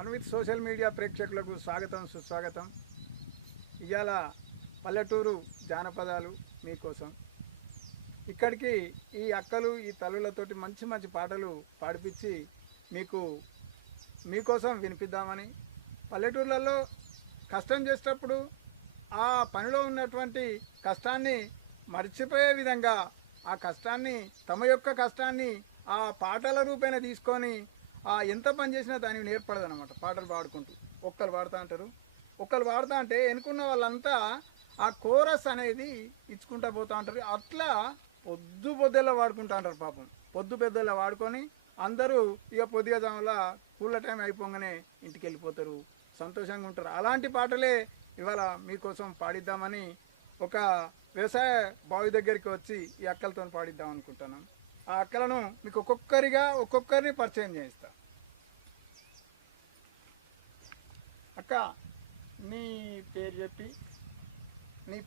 మనవిత్ social media ప్రేక్షకులకు స్వాగతం సుస్వాగతం. ఇవాళ పల్లెటూరు జానపదాలు మీకోసం. ఇక్కడికి ఈ అక్కలు ఈ తల్లులతోటి మంచి మంచి పాటలు పాడిపించి మీకోసం వినిపిద్దామని. పల్లెటూర్లలో కష్టం చేసేటప్పుడు ఆ పనిలో ఉన్నటువంటి కష్టాన్ని మర్చిపోయే విధంగా ఆ కష్టాన్ని తమ యొక్క కష్టాన్ని ఆ పాటల రూపేణ తీసుకొని ఎంత పని చేసినా దానికి నేర్పడదనమాట. పాటలు పాడుకుంటూ ఒక్కరు పాడుతూ అంటారు. ఒక్కరు పాడుతూ అంటే ఎన్నుకున్న వాళ్ళంతా ఆ కోరస్ అనేది ఇచ్చుకుంటూ పోతూ ఉంటారు. అట్లా పొద్దులా వాడుకుంటూ ఉంటారు. పాపం పొద్దులా వాడుకొని అందరూ ఇక పొద్దుగా జాముల కూళ్ళ టైం అయిపోగానే ఇంటికి వెళ్ళిపోతారు, సంతోషంగా ఉంటారు. అలాంటి పాటలే ఇవాళ మీకోసం పాడిద్దామని ఒక వ్యవసాయ బావి దగ్గరికి వచ్చి ఈ అక్కలతో పాడిద్దాం అనుకుంటున్నాం. ఆ అక్కలను మీకు ఒక్కొక్కరిని పరిచయం చేయిస్తా. అక్క, నీ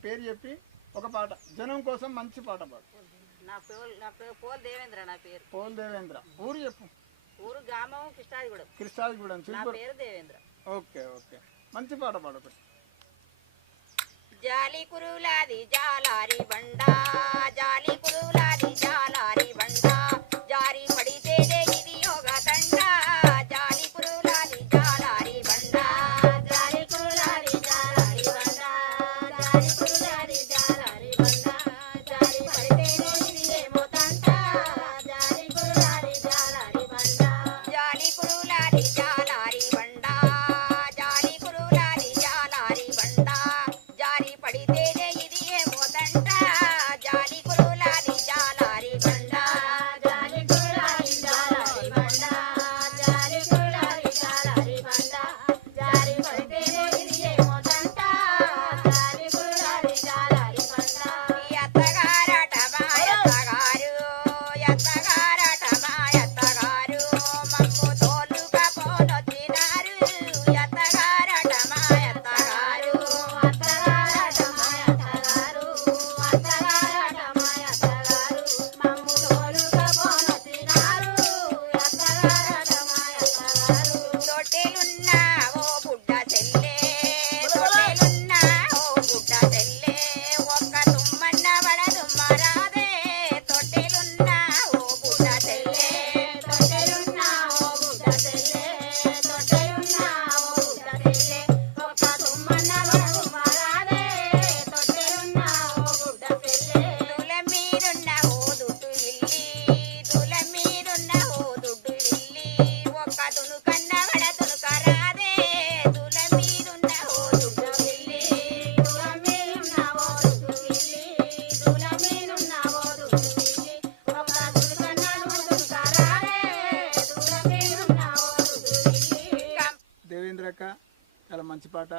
పేరు చెప్పి ఒక పాట జనం కోసం మంచి పాట పాడు. నా పేరు పోల్ దేవేంద్ర. నా పేరు పోల్ దేవేంద్ర. ఊరు చెప్పు. ఊరు గ్రామం కృష్ణాదిగూడెం. నా పేరు దేవేంద్ర. ఓకే, మంచి పాట పాడు. జాలి కురులాది జాలారి బండా, జాలి కురులాది జాలారి బండా, జారి పడితే ఇది యోగ తండ, జాలి కురులాది జాలారి బండా, జాలి కురులాది జాలారి బండా, జాలి కురులాది జాలారి బండా, జారి పడితే ఇది ఏమో తంట, జాలి కురులాది జాలారి బండా, జాలి కురులాది జాలారి బండా, జాలి కురులాది జాలారి బండా, జారి పడితేనే ఇది ఏమో తంట, జాలి కురులాది జాలారి బండ, జాలి కురులాది జాలారి బండ, జాలి కురులాది జాలారి బండ, జారి పడితేనే ఇది ఏమో తంట, జాలి కురులాది జాలారి బండ. ఎత్తగారట మా ఎత్తగారు, ఎత్తగారట మా ఎత్తగారు, మమ్ము తోలుకపోనొచ్చినారు, ఎత్తగారట మా ఎత్తగారు, అత్తగారట మా ఎత్తగారు, అత్తగారట మా ఎత్తగారు, మమ్ము తోలుకపోనొచ్చినారు, ఎత్తగారట మా ఎత్తగారు. తొట్టెలున్నా ఓ బుడ్డ చెల్లె, తొట్టెలున్నా ఓ బుడ్డ చెల్లె, ఒక్క తుమ్మన్న వడదుమ్మరాదే, తొట్టెలున్నా ఓ బుడ్డ చెల్లె, తొట్టెలున్నా ఓ బుడ్డ చెల్లె, తొట్టెలున్నా ఓ బుడ్డ చెల్లె, ఒక్క తుమ్మన్న వడదుమ్మరాదే, తొట్టెలున్నా ఓ బుడ్డ చెల్లె. తుల మీదున్న ఓ దుడ్డు ఇల్లి, తుల మీదున్న ఓ దుడ్డు ఇల్లి, ఒక్క తునుకన్న వడతునుకరాదే, తుల మీదున్న ఓ దుడ్డు ఇల్లి, తుల మీదున్న ఓ దుడ్డు ఇల్లి, తుల మీదున్న ఓ దుడ్డు ఇల్లి, ఒక్క తునుకన్న వడతునుకరాదే, తుల మీదున్న ఓ దుడ్డు ఇల్లి. దేవేంద్రక్క, చాలా మంచి పాట.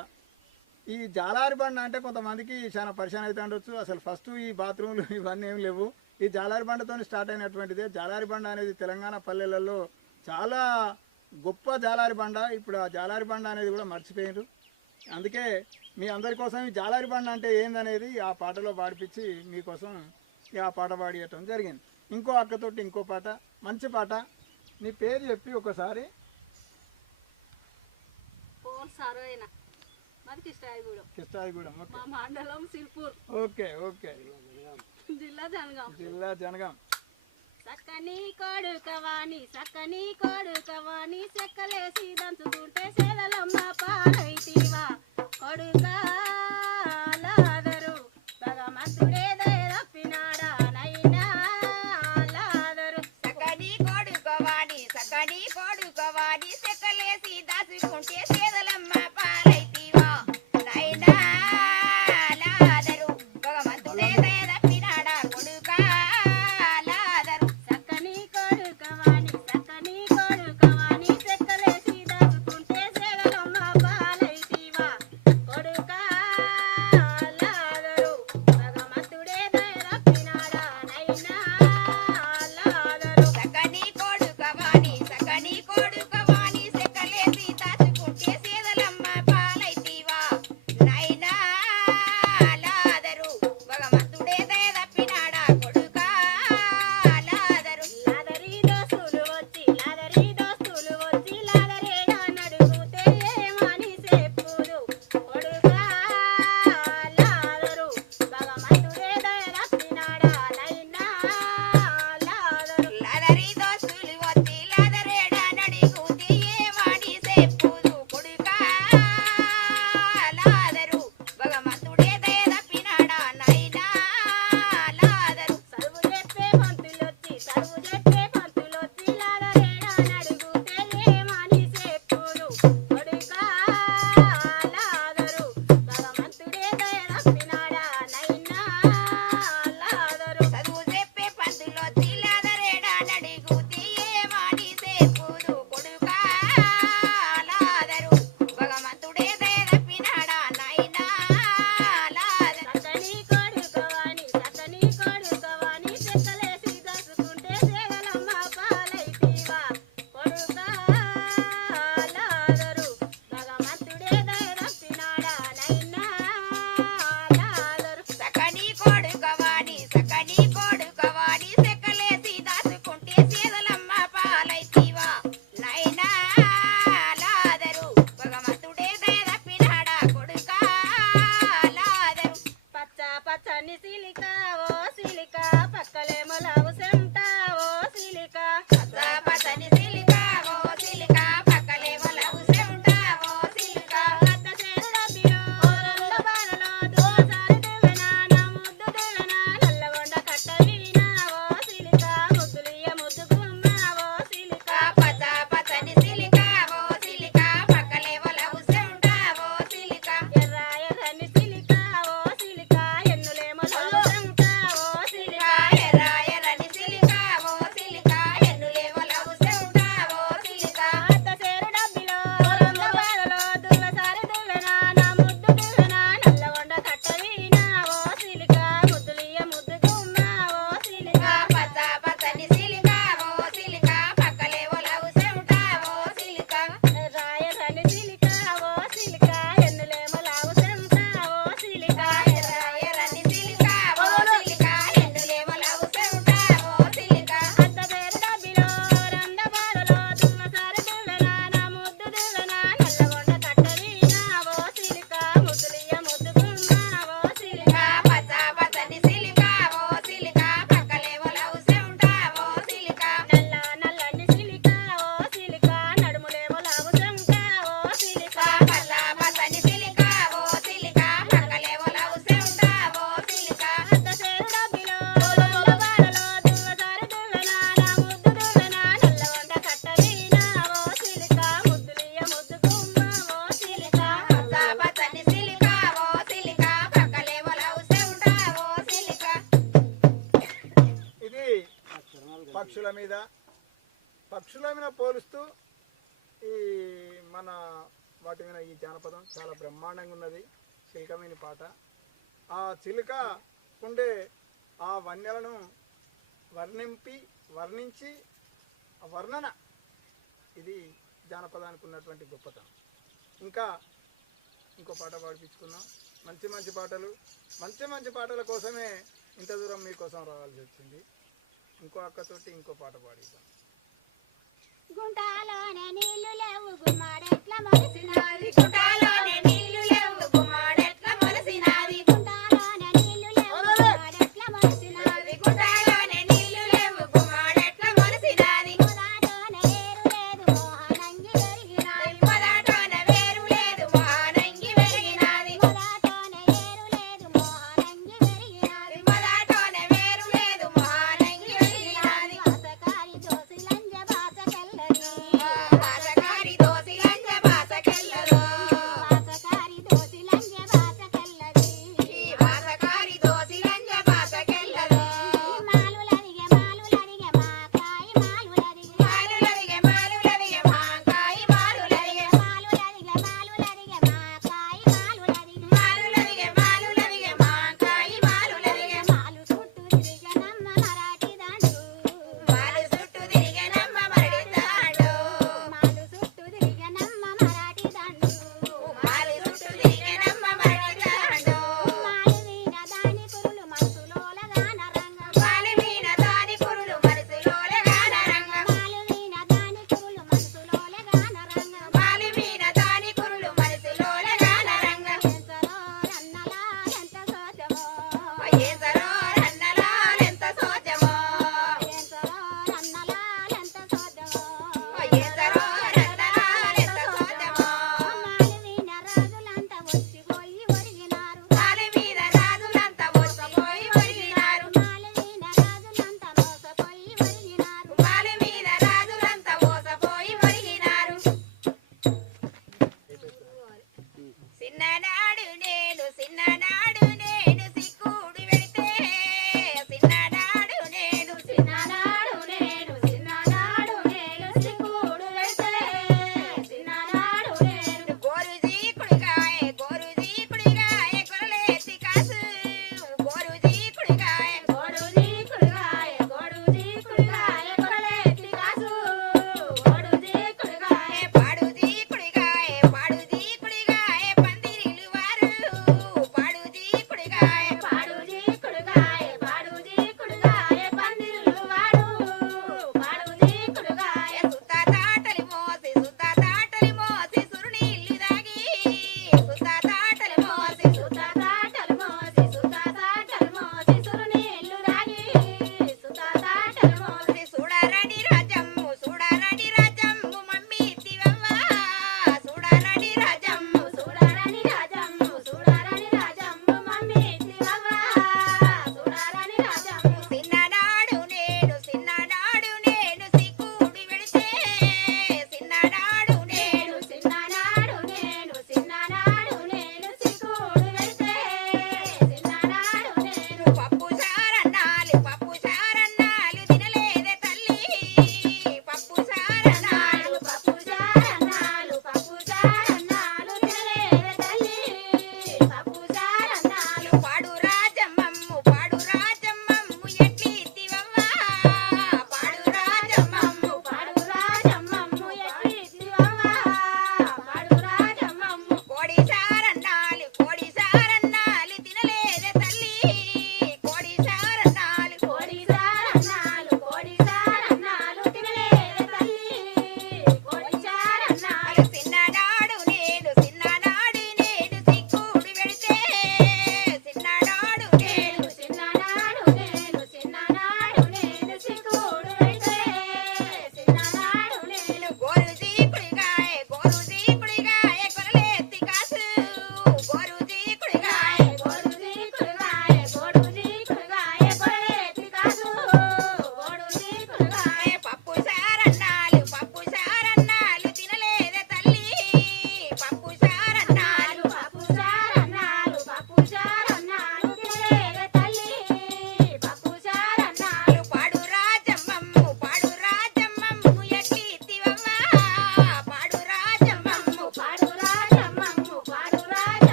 ఈ జాలారి బండ అంటే కొంతమందికి చాలా పరిచయం అవుతూ ఉండొచ్చు. అసలు ఫస్ట్ ఈ బాత్రూమ్లు ఇవన్నీ ఏం లేవు. ఈ జాలారి బండతో స్టార్ట్ అయినటువంటిదే. జాలారి బండ అనేది తెలంగాణ పల్లెలలో చాలా గొప్ప జాలారి బండ. ఇప్పుడు ఆ జాలారి బండ అనేది కూడా మర్చిపోయారు. అందుకే మీ అందరి కోసం ఈ జాలారి బండ అంటే ఏందనేది ఆ పాటలో పాడిపించి మీకోసం ఆ పాట పాడియటం జరిగింది. ఇంకో అక్కతోటి ఇంకో పాట, మంచి పాట. నీ పేరు చెప్పి ఒకసారి. పోల్ సరైన మాది కృష్ణాదిగూడెం. మా మండలం సిల్పూర్, ఓకే, జిల్లా జనగాం. సక్కని కొడుకవాణి, సక్కని కొడుకవాణి, చెక్కలేసి దంచుతుంటే సేదలమ్మ పాలైతివా, కొడుకాలాదరు భగవంతుడే దయదప్పినాడా నైనా లాదరు. సకని కొడుకవాడి, సకని కొడుకవాడి, సెకలేసి దాచుకుంటే సేదలమ్మ పాలైతివా, నైనా లాదరు భగవంతుడే దయదప్పినాడా, కొడుకాలాదరు. సక్కని కొడుకవాణి, సక్కని కొడుకవాణి, చెక్కలేసి దంచుతుంటే సేదలమ్మ పాలైతివా, కొడుకాలాదరు భగవంతుడే దయదప్పినాడా నైనా లాదరు. సకని కొడుకవాడి, సకని కొడుకవాడి, సెకలేసి దాచుకుంటే సేదలమ్మ మీద పోలుస్తూ ఈ మన వాటి మీద ఈ జానపదం చాలా బ్రహ్మాండంగా ఉన్నది. చిలకమైన పాట. ఆ చిలుక ఉండే ఆ వన్యలను వర్ణించి ఆ వర్ణన ఇది జానపదానికి ఉన్నటువంటి గొప్పతనం. ఇంకా ఇంకో పాట పాడిపించుకుందాం. మంచి మంచి పాటలు, మంచి పాటల కోసమే ఇంత దూరం మీకోసం రావాల్సి వచ్చింది. ఇంకో అక్కతోటి ఇంకో పాట పాడిద్దాం. గుంటాలోనే నీళ్లు లేవు గుమ్మాడెట్ల మొలిసినాది గుంటాలోనే నీళ్లు లేవు గుమ్మాడెట్ల మొలిసినాది గుంటాలోనే నీళ్లు లేవు గుమ్మాడెట్ల మొలిసినాది గుంటాలోనే నీళ్లు లేవు గుమ్మాడెట్ల మొలిసినాది మొదటోనే వేరు లేదు మోహనంగి వెలిగినాది మొదటోన వేరు లేదు మహానంగి వెలిగినాది మొదటోనే వేరు లేదు మోహనంగి వెలిగినాది మొదటోన వేరు లేదు మహానంగి వెలిగినాది వాసకారి జోసి లంజ బాస తెల్లది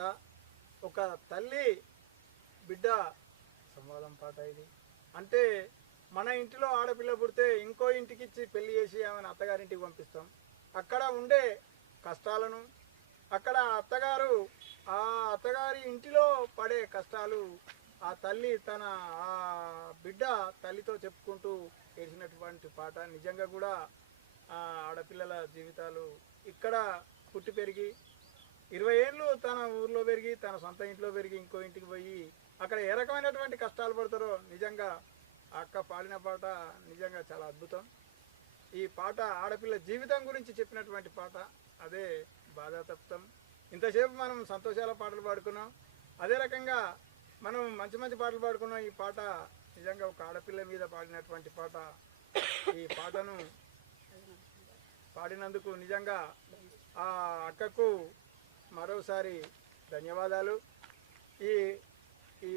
పాట, ఒక తల్లి బిడ్డ సంవాదం పాట ఇది. అంటే మన ఇంటిలో ఆడపిల్ల పుడితే ఇంకో ఇంటికి ఇచ్చి పెళ్లి చేసి ఆమెను అత్తగారింటికి పంపిస్తాం. అక్కడ ఉండే కష్టాలను, అక్కడ ఆ అత్తగారి ఇంటిలో పడే కష్టాలు ఆ తల్లి తన ఆ బిడ్డ తల్లితో చెప్పుకుంటూ చేసినటువంటి పాట. నిజంగా కూడా ఆడపిల్లల జీవితాలు ఇక్కడ పుట్టి పెరిగి 20 ఏళ్ళు తన ఊర్లో పెరిగి తన సొంత ఇంట్లో పెరిగి ఇంకో ఇంటికి పోయి అక్కడ ఏ రకమైనటువంటి కష్టాలు పడతారో నిజంగా అక్క పాడిన పాట నిజంగా చాలా అద్భుతం. ఈ పాట ఆడపిల్ల జీవితం గురించి చెప్పినటువంటి పాట. అదే బాధాతప్తం. ఇంతసేపు మనం సంతోషాల పాటలు పాడుకున్నాం, అదే రకంగా మనం మంచి మంచి పాటలు పాడుకున్నాం. ఈ పాట నిజంగా ఒక ఆడపిల్ల మీద పాడినటువంటి పాట. ఈ పాటను పాడినందుకు నిజంగా ఆ అక్కకు మరోసారి ధన్యవాదాలు. ఈ ఈ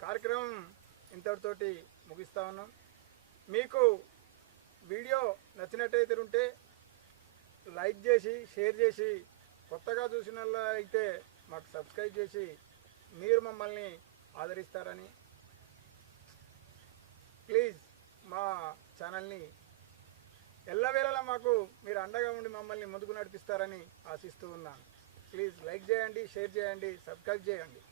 కార్యక్రమం ఇంతటితోటి ముగిస్తా ఉన్నాం. మీకు వీడియో నచ్చినట్టయితే ఉంటే లైక్ చేసి షేర్ చేసి, కొత్తగా చూసిన అయితే మాకు సబ్స్క్రైబ్ చేసి మీరు మమ్మల్ని ఆదరిస్తారని, ప్లీజ్ మా ఛానల్ని ఎల్లవేళలా మాకు మీరు అండగా ఉండి మమ్మల్ని ముందుకు నడిపిస్తారని ఆశిస్తూ ఉన్నాను. ప్లీజ్ లైక్ చేయండి, షేర్ చేయండి, సబ్స్క్రైబ్ చేయండి.